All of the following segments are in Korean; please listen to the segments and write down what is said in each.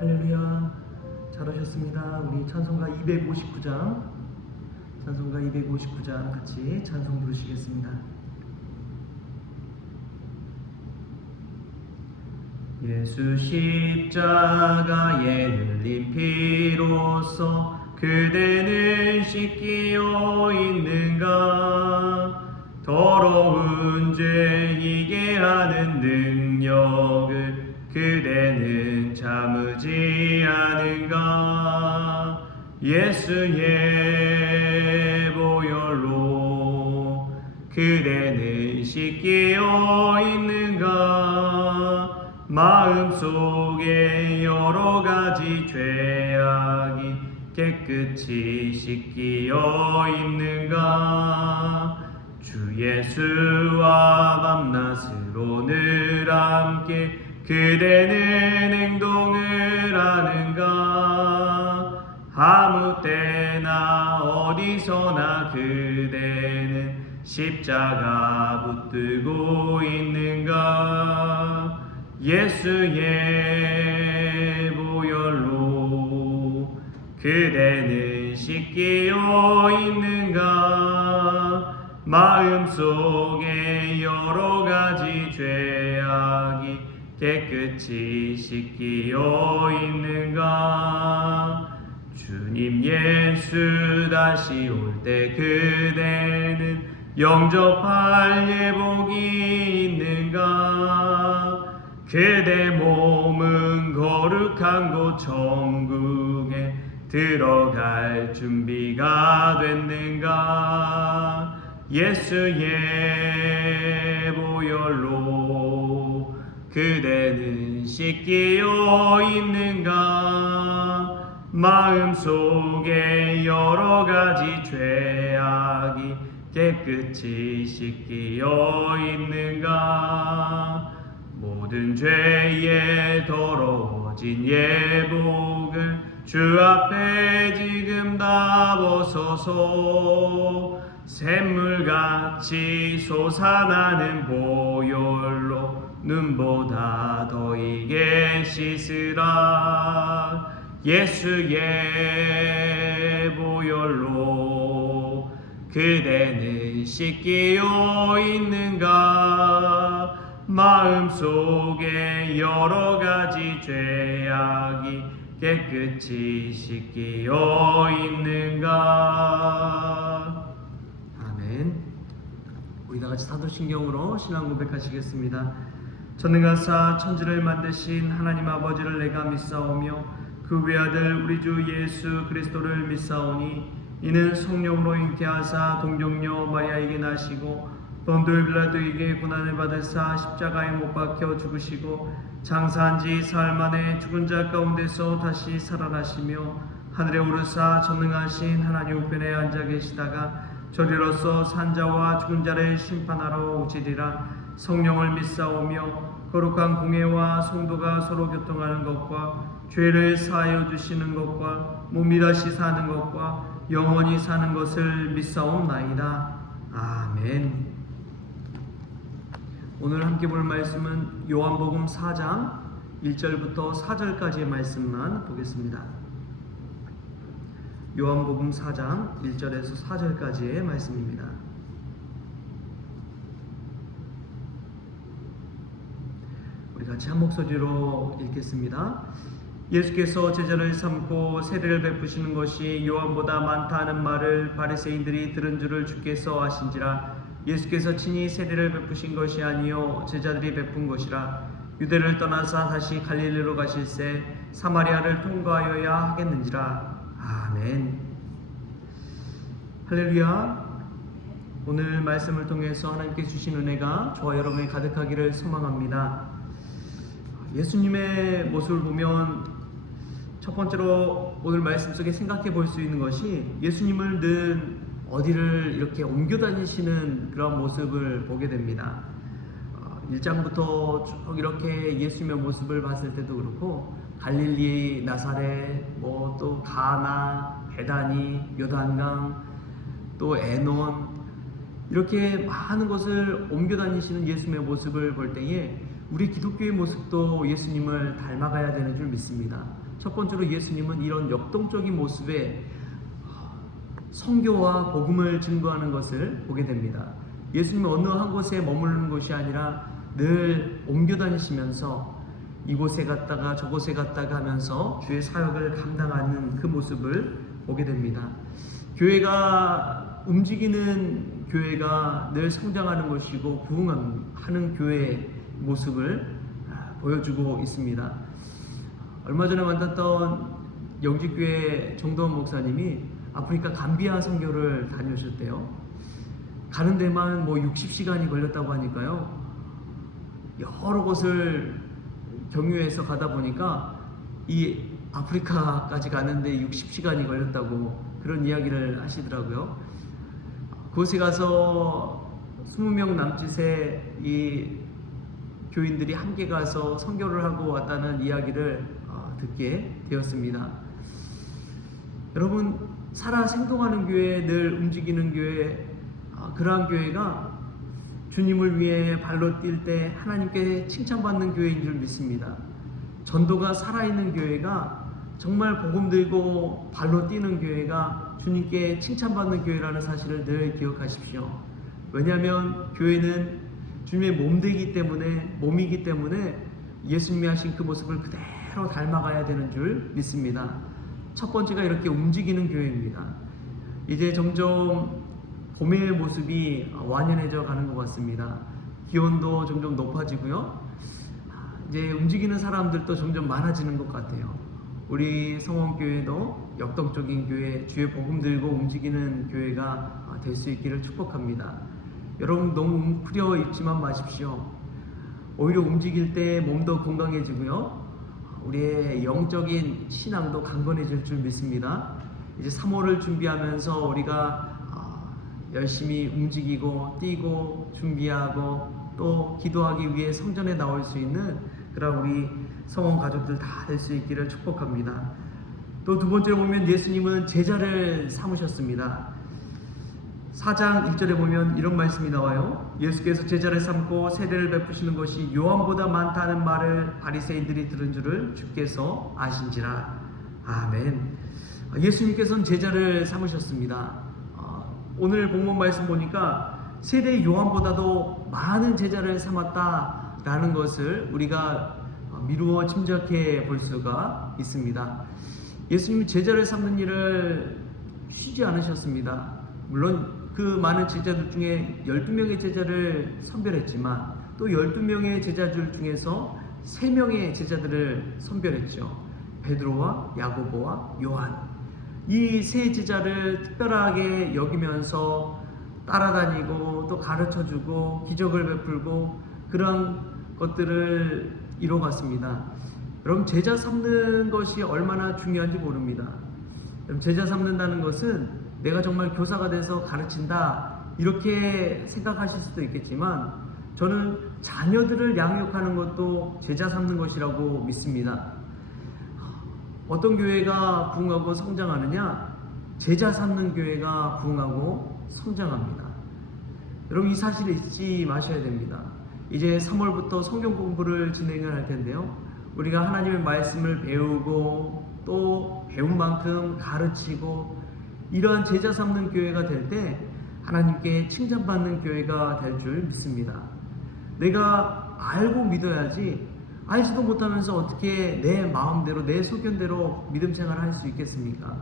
할렐루야. 잘 오셨습니다. 우리 찬송가 259장 같이 찬송 부르시겠습니다. 예수 십자가에 흘린 피로써 그대는 씻기어 있는가? 더러운 죄 이게 하는 능력을 그대는 참으지 않은가? 예수의 보혈로 그대는 씻기어 있는가? 마음속에 여러 가지 죄악이 깨끗이 씻기어 있는가? 주 예수와 밤낮으로 늘 함께 그대는 행동을 하는가? 아무 때나 어디서나 그대는 십자가 붙들고 있는가? 예수의 보혈로 그대는 씻기어 있는가? 마음속에 여러 가지 죄악이 깨끗이 씻기어 있는가? 주님 예수 다시 올 때 그대는 영접할 예복이 있는가? 그대 몸은 거룩한 곳 천국에 들어갈 준비가 됐는가? 예수의 보혈로 그대는 씻기어 있는가? 마음속에 여러 가지 죄악이 깨끗이 씻기어 있는가? 모든 죄에 더러워진 예복을 주 앞에 지금 다 벗어서 샘물같이 솟아나는 보혈로 눈보다 더 익게 씻으라. 예수의 보혈로 그대는 씻기어 있는가? 마음속에 여러 가지 죄악이 깨끗이 씻기어 있는가? 아멘. 우리 다같이 사도신경으로 신앙 고백하시겠습니다. 전능하사 천지를 만드신 하나님 아버지를 내가 믿사오며 그 외아들 우리 주 예수 그리스도를 믿사오니 이는 성령으로 잉태하사 동정녀 마리아에게 나시고 본토 빌라도에게 고난을 받으사 십자가에 못 박혀 죽으시고 장사한 지 사흘 만에 죽은 자 가운데서 다시 살아나시며 하늘에 오르사 전능하신 하나님 우편에 앉아 계시다가 저리로서 산자와 죽은 자를 심판하러 오시리라. 성령을 믿사오며 거룩한 공회와 성도가 서로 교통하는 것과 죄를 사하여 주시는 것과 몸이 다시 사는 것과 영원히 사는 것을 믿사옵나이다. 아멘. 오늘 함께 볼 말씀은 요한복음 4장 1절부터 4절까지의 말씀만 보겠습니다. 요한복음 4장 1절에서 4절까지의 말씀입니다. 우리 같이 한 목소리로 읽겠습니다. 예수께서 제자를 삼고 세례를 베푸시는 것이 요한보다 많다 하는 말을 바리새인들이 들은 줄을 주께서 아신지라. 예수께서 친히 세례를 베푸신 것이 아니요 제자들이 베푼 것이라. 유대를 떠나사 다시 갈릴리로 가실새 사마리아를 통과하여야 하겠는지라. 아멘. 할렐루야. 오늘 말씀을 통해서 하나님께 주신 은혜가 저와 여러분이 가득하기를 소망합니다. 예수님의 모습을 보면 첫 번째로 오늘 말씀 속에 생각해 볼 수 있는 것이 예수님을 늘 어디를 이렇게 옮겨 다니시는 그런 모습을 보게 됩니다. 1장부터 쭉 이렇게 예수님의 모습을 봤을 때도 그렇고 갈릴리, 나사렛, 또 가나, 베다니, 요단강, 또 에논 이렇게 많은 것을 옮겨 다니시는 예수님의 모습을 볼 때에 우리 기독교의 모습도 예수님을 닮아가야 되는 줄 믿습니다. 첫 번째로 예수님은 이런 역동적인 모습에 선교와 복음을 증거하는 것을 보게 됩니다. 예수님은 어느 한 곳에 머무르는 것이 아니라 늘 옮겨 다니시면서 이곳에 갔다가 저곳에 갔다가 하면서 주의 사역을 감당하는 그 모습을 보게 됩니다. 교회가 움직이는 교회가 늘 성장하는 것이고 부흥하는 교회의 모습을 보여주고 있습니다. 얼마 전에 만났던 영직교회 정도원 목사님이 아프리카 감비아 선교를 다녀오셨대요. 가는 데만 60시간이 걸렸다고 하니까요. 여러 곳을 경유해서 가다 보니까 이 아프리카까지 가는데 60시간이 걸렸다고 그런 이야기를 하시더라고요. 그곳에 가서 20명 남짓의 이 교인들이 함께 가서 선교를 하고 왔다는 이야기를 듣게 되었습니다. 여러분, 살아 생동하는 교회, 늘 움직이는 교회, 그러한 교회가 주님을 위해 발로 뛸 때 하나님께 칭찬받는 교회인 줄 믿습니다. 전도가 살아있는 교회가 정말 복음 들고 발로 뛰는 교회가 주님께 칭찬받는 교회라는 사실을 늘 기억하십시오. 왜냐하면 교회는 주님의 몸이기 때문에 예수님이 하신 그 모습을 그대로 닮아가야 되는 줄 믿습니다. 첫 번째가 이렇게 움직이는 교회입니다. 이제 점점 봄의 모습이 완연해져 가는 것 같습니다. 기온도 점점 높아지고요. 이제 움직이는 사람들도 점점 많아지는 것 같아요. 우리 성원교회도 역동적인 교회, 주의 복음 들고 움직이는 교회가 될 수 있기를 축복합니다. 여러분, 너무 웅크려 있지만 마십시오. 오히려 움직일 때 몸도 건강해지고요. 우리의 영적인 신앙도 강건해질 줄 믿습니다. 이제 3월을 준비하면서 우리가 열심히 움직이고 뛰고 준비하고 또 기도하기 위해 성전에 나올 수 있는 그런 우리 성원 가족들 다 될 수 있기를 축복합니다. 또 두 번째로 보면 예수님은 제자를 삼으셨습니다. 4장 1절에 보면 이런 말씀이 나와요. 예수께서 제자를 삼고 세례를 베푸시는 것이 요한보다 많다는 말을 바리새인들이 들은 줄을 주께서 아신지라. 아멘. 예수님께서는 제자를 삼으셨습니다. 오늘 본문 말씀 보니까 세례 요한보다도 많은 제자를 삼았다라는 것을 우리가 미루어 짐작해 볼 수가 있습니다. 예수님이 제자를 삼는 일을 쉬지 않으셨습니다. 물론 그 많은 제자들 중에 12명의 제자를 선별했지만 또 12명의 제자들 중에서 3명의 제자들을 선별했죠. 베드로와 야고보와 요한. 이 세 제자를 특별하게 여기면서 따라다니고 또 가르쳐주고 기적을 베풀고 그런 것들을 이뤄갔습니다. 여러분, 제자 삼는 것이 얼마나 중요한지 모릅니다. 제자 삼는다는 것은 내가 정말 교사가 돼서 가르친다 이렇게 생각하실 수도 있겠지만 저는 자녀들을 양육하는 것도 제자 삼는 것이라고 믿습니다. 어떤 교회가 부흥하고 성장하느냐? 제자 삼는 교회가 부흥하고 성장합니다. 여러분, 이 사실을 잊지 마셔야 됩니다. 이제 3월부터 성경 공부를 진행을 할 텐데요. 우리가 하나님의 말씀을 배우고 또 배운 만큼 가르치고 이러한 제자 삼는 교회가 될 때 하나님께 칭찬받는 교회가 될 줄 믿습니다. 내가 알고 믿어야지 알지도 못하면서 어떻게 내 마음대로 내 소견대로 믿음 생활을 할 수 있겠습니까?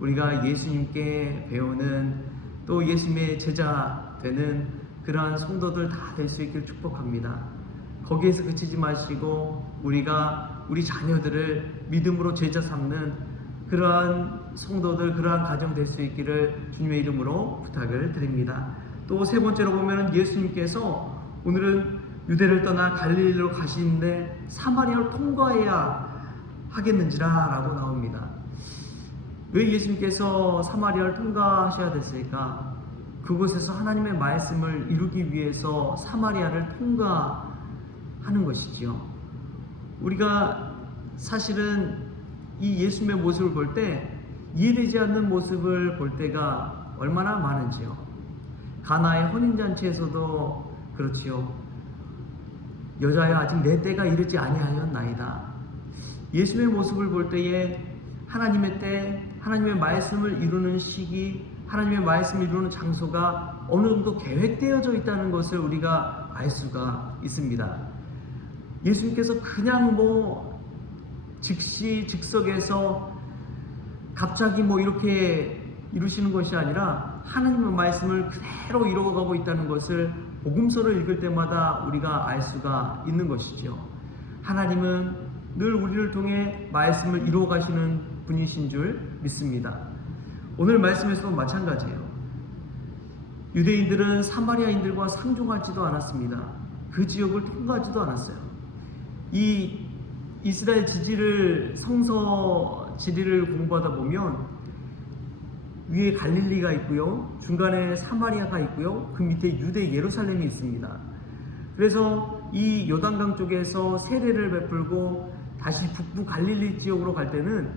우리가 예수님께 배우는 또 예수님의 제자 되는 그러한 성도들 다 될 수 있기를 축복합니다. 거기에서 그치지 마시고 우리가 우리 자녀들을 믿음으로 제자 삼는 그러한 성도들, 그러한 가정 될 수 있기를 주님의 이름으로 부탁을 드립니다. 또 세 번째로 보면 예수님께서 오늘은 유대를 떠나 갈릴리로 가시는데 사마리아를 통과해야 하겠는지라 라고 나옵니다. 왜 예수님께서 사마리아를 통과하셔야 됐을까? 그곳에서 하나님의 말씀을 이루기 위해서 사마리아를 통과하는 것이지요. 우리가 사실은 이 예수님의 모습을 볼 때 이해되지 않는 모습을 볼 때가 얼마나 많은지요. 가나의 혼인잔치에서도 그렇지요. 여자야, 아직 내 때가 이르지 아니하였나이다. 예수님의 모습을 볼 때에 하나님의 때, 하나님의 말씀을 이루는 시기, 하나님의 말씀을 이루는 장소가 어느 정도 계획되어져 있다는 것을 우리가 알 수가 있습니다. 예수님께서 그냥 즉시 즉석에서 갑자기 이렇게 이루시는 것이 아니라 하나님의 말씀을 그대로 이루어가고 있다는 것을 복음서를 읽을 때마다 우리가 알 수가 있는 것이죠. 하나님은 늘 우리를 통해 말씀을 이루어 가시는 분이신 줄 믿습니다. 오늘 말씀에서도 마찬가지예요. 유대인들은 사마리아인들과 상종하지도 않았습니다. 그 지역을 통과하지도 않았어요. 이 이스라엘 성서 지리를 공부하다 보면 위에 갈릴리가 있고요, 중간에 사마리아가 있고요, 그 밑에 유대 예루살렘이 있습니다. 그래서 이 요단강 쪽에서 세례를 베풀고 다시 북부 갈릴리 지역으로 갈 때는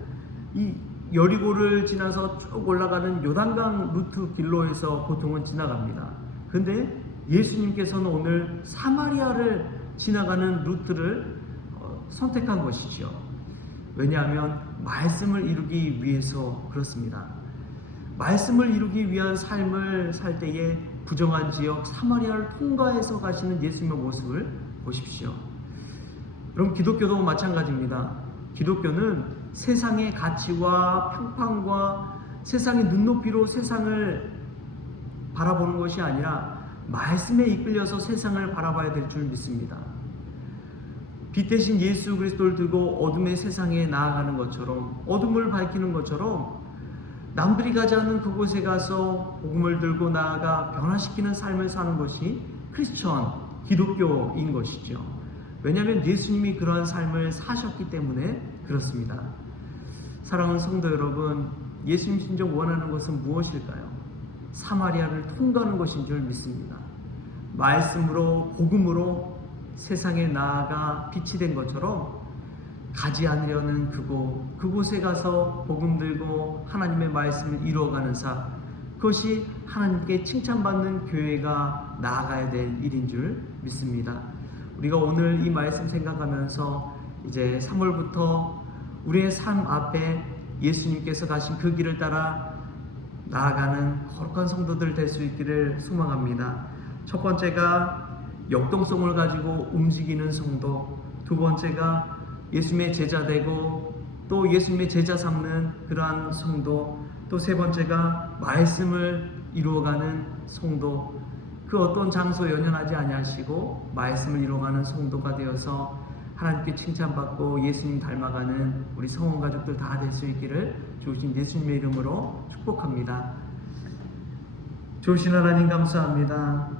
이 여리고를 지나서 쭉 올라가는 요단강 루트 길로에서 보통은 지나갑니다. 근데 예수님께서는 오늘 사마리아를 지나가는 루트를 선택한 것이죠. 왜냐하면 말씀을 이루기 위해서 그렇습니다. 말씀을 이루기 위한 삶을 살 때에 부정한 지역 사마리아를 통과해서 가시는 예수님의 모습을 보십시오. 그럼 기독교도 마찬가지입니다. 기독교는 세상의 가치와 평판과 세상의 눈높이로 세상을 바라보는 것이 아니라 말씀에 이끌려서 세상을 바라봐야 될 줄 믿습니다. 빛 대신 예수 그리스도를 들고 어둠의 세상에 나아가는 것처럼, 어둠을 밝히는 것처럼 남들이 가지 않는 그곳에 가서 복음을 들고 나아가 변화시키는 삶을 사는 것이 크리스천, 기독교인 것이죠. 왜냐하면 예수님이 그러한 삶을 사셨기 때문에 그렇습니다. 사랑하는 성도 여러분, 예수님 진정 원하는 것은 무엇일까요? 사마리아를 통과하는 것인 줄 믿습니다. 말씀으로, 복음으로 세상에 나아가 빛이 된 것처럼 가지 않으려는 그곳에 가서 복음 들고 하나님의 말씀을 이루어가는 삶, 그것이 하나님께 칭찬받는 교회가 나아가야 될 일인 줄 믿습니다. 우리가 오늘 이 말씀 생각하면서 이제 3월부터 우리의 삶 앞에 예수님께서 가신 그 길을 따라 나아가는 거룩한 성도들 될 수 있기를 소망합니다. 첫 번째가 역동성을 가지고 움직이는 성도, 두 번째가 예수님의 제자 되고 또 예수님의 제자 삼는 그러한 성도, 또 세 번째가 말씀을 이루어가는 성도, 그 어떤 장소에 연연하지 아니하시고 말씀을 이루어가는 성도가 되어서 하나님께 칭찬받고 예수님 닮아가는 우리 성원 가족들 다 될 수 있기를 주신 예수님의 이름으로 축복합니다. 좋으신 하나님 감사합니다.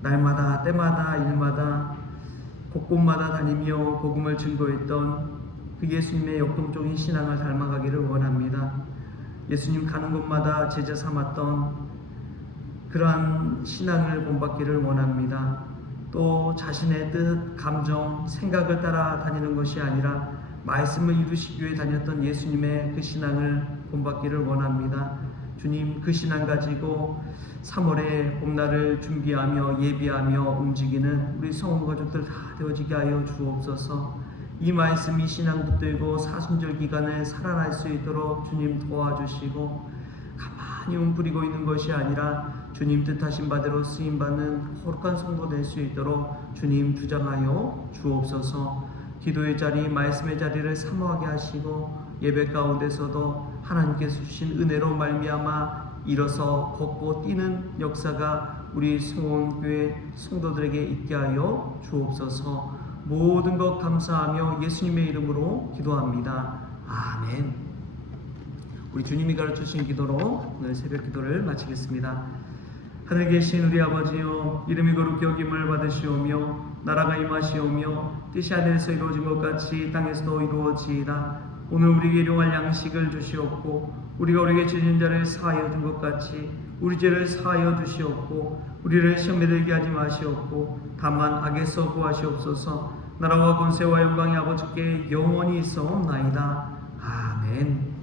날마다 때마다 일마다 곳곳마다 다니며 복음을 증거했던 그 예수님의 역동적인 신앙을 닮아가기를 원합니다. 예수님 가는 곳마다 제자 삼았던 그러한 신앙을 본받기를 원합니다. 또 자신의 뜻, 감정, 생각을 따라 다니는 것이 아니라 말씀을 이루시기 위해 다녔던 예수님의 그 신앙을 본받기를 원합니다. 주님, 그 신앙 가지고 3월에 봄날을 준비하며 예비하며 움직이는 우리 성원 가족들 다 되어지게 하여 주옵소서. 이 말씀이 신앙 붙들고 사순절 기간에 살아날 수 있도록 주님 도와주시고, 가만히 웅크리고 있는 것이 아니라 주님 뜻하신 바대로 쓰임받는 거룩한 성도 될 수 있도록 주님 주장하여 주옵소서. 기도의 자리, 말씀의 자리를 사모하게 하시고 예배 가운데서도 하나님께서 주신 은혜로 말미암아 일어서 걷고 뛰는 역사가 우리 성원교회 성도들에게 있게 하여 주옵소서. 모든 것 감사하며 예수님의 이름으로 기도합니다. 아멘. 우리 주님이 가르쳐주신 기도로 오늘 새벽 기도를 마치겠습니다. 하늘에 계신 우리 아버지여, 이름이 거룩히 여김을 받으시오며 나라가 임하시오며 뜻이 하늘에서 이루어진 것 같이 땅에서도 이루어지이다. 오늘 우리에게 일용할 양식을 주시옵고 우리가 우리에게 죄진 자를 사하여 준 것 같이 우리 죄를 사하여 주시옵고 우리를 시험에 들게 하지 마시옵고 다만 악에서 구하시옵소서. 나라와 권세와 영광이 아버지께 영원히 있어옵나이다. 아멘.